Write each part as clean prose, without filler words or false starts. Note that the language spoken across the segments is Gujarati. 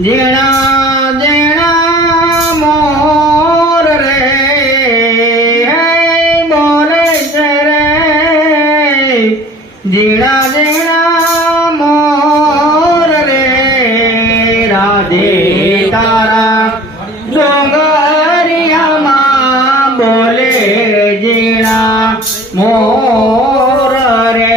જીણા જીણા મોર રે બોલે છે રે જીણા જીણા મોર રે રાધે તારા ડોંગરિયામાં બોલે જીણા મોર રે.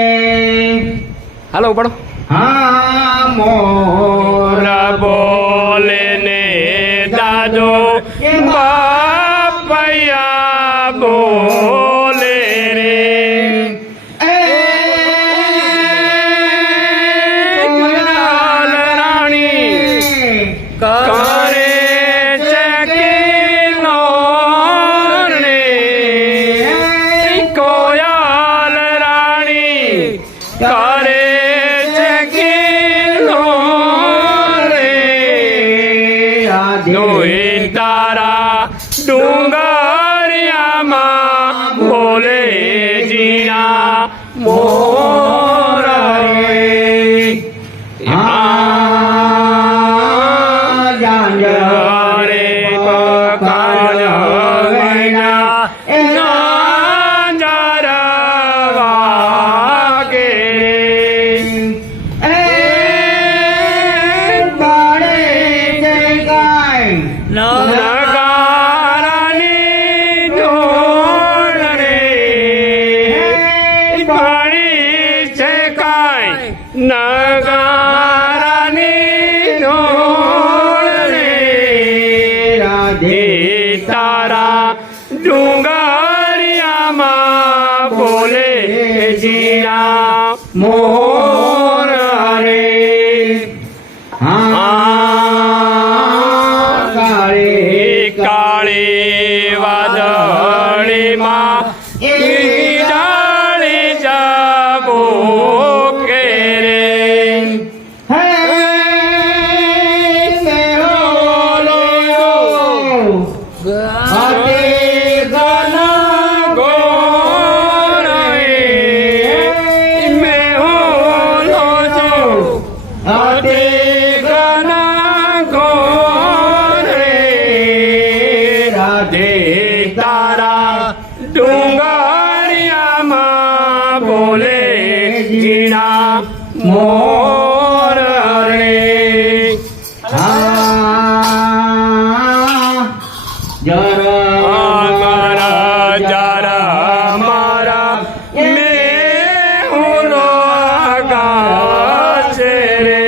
હાલો પડો. હા મોર બોલે ને દાદો બાપૈયા બોલે રે કોયલ રાણી કરે છે કિલોર રે કોયલ રાણી કરે તારા ડુંગરિયામાં બોલે જીણા મોર રે. રે પકાળ વૈના વાગે નગારાની ઢોળ રે પાણી છે કાંઈ નગારાની ઢોળ રે રાધે તારા ડુંગરિયામાં બોલે જીણા મોર રે. કાળી વાદળીમાં જાળી જાબો કે રે તારા ડુંગરિયામાં બોલે જીણા મોર રે. જરા મારા મેહુલો ગાશે રે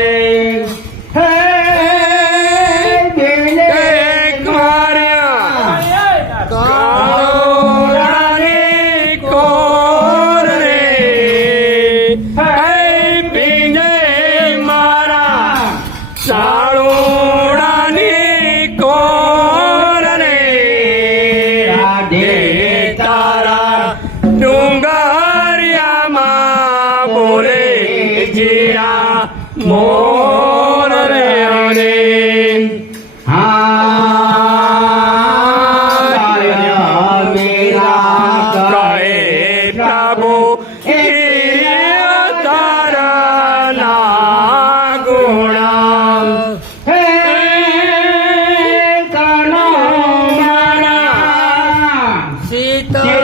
સાળોડાની કોર રે રાધે તારા ડુંગરિયામાં બોલે જીણા મોર રે. પ્રભુ તારા ના ગુણા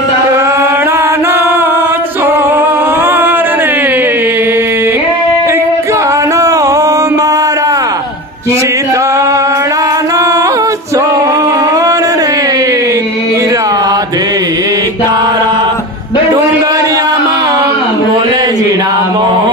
સીતળાનો છોડ રે કાનો મારા સીતળાનો છોડ રે રાધે તારા ડુંગરિયામાં બોલે જીણા મોર